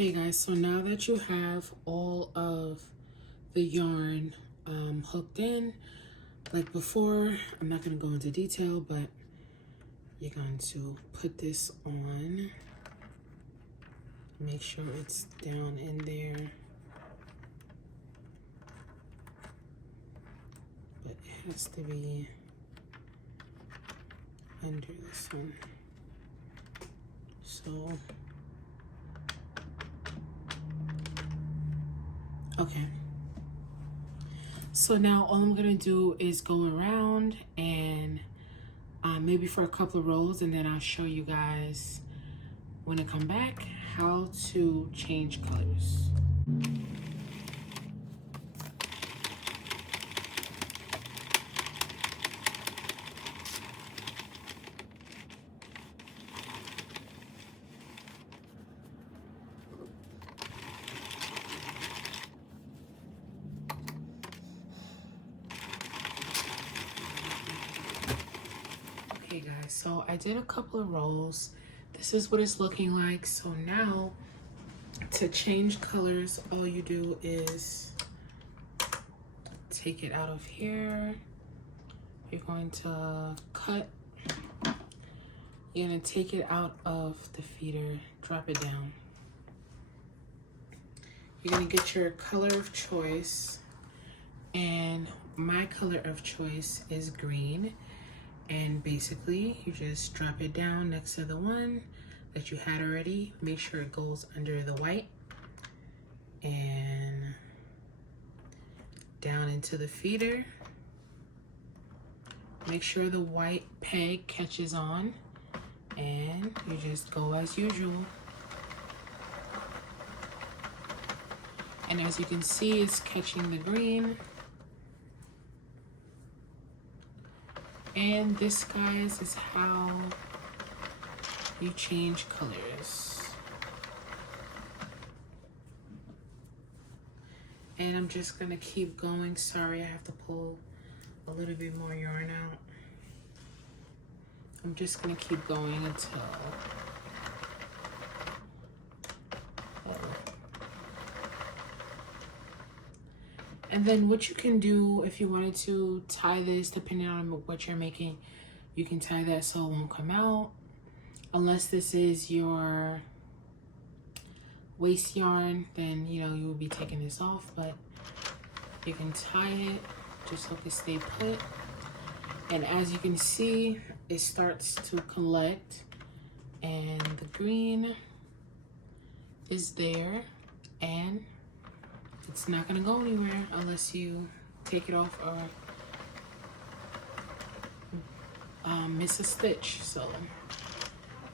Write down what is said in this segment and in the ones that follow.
Okay guys, so now that you have all of the yarn hooked in, like before, I'm not going to go into detail, but you're going to put this on. Make sure it's down in there. But it has to be under this one. So, okay. So now all I'm gonna do is go around and maybe for a couple of rows, and then I'll show you guys when I come back how to change colors. Okay guys, so I did a couple of rows. This is what it's looking like. So now to change colors, all you do is take it out of here. You're going to cut. You're gonna take it out of the feeder, drop it down. You're gonna get your color of choice, and my color of choice is green. And basically, you just drop it down next to the one that you had already. Make sure it goes under the white. And down into the feeder. Make sure the white peg catches on. And you just go as usual. And as you can see, it's catching the green. And this, guys, is how you change colors. And I'm just gonna keep going. Sorry, I have to pull a little bit more yarn out. I'm just gonna keep going until and then what you can do if you wanted to tie this, depending on what you're making, you can tie that so it won't come out. Unless this is your waist yarn, then you know you will be taking this off, but you can tie it just so it can stay put. And as you can see, it starts to collect, and the green is there, and it's not gonna go anywhere unless you take it off or miss a stitch. So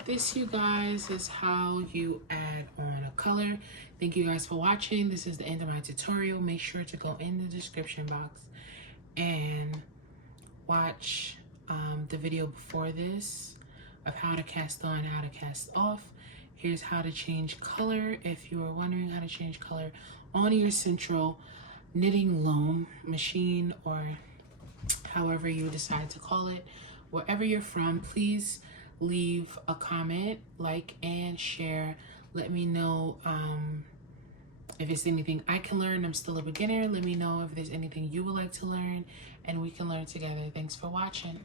this, you guys, is how you add on a color. Thank you guys for watching. This is the end of my tutorial. Make sure to go in the description box and watch the video before this of how to cast on, how to cast off. Here's how to change color if you are wondering how to change color on your Sentro knitting loom machine, or however you decide to call it. Wherever you're from, please leave a comment, like, and share. Let me know if it's anything I can learn. I'm still a beginner. Let me know if there's anything you would like to learn, and we can learn together. Thanks for watching.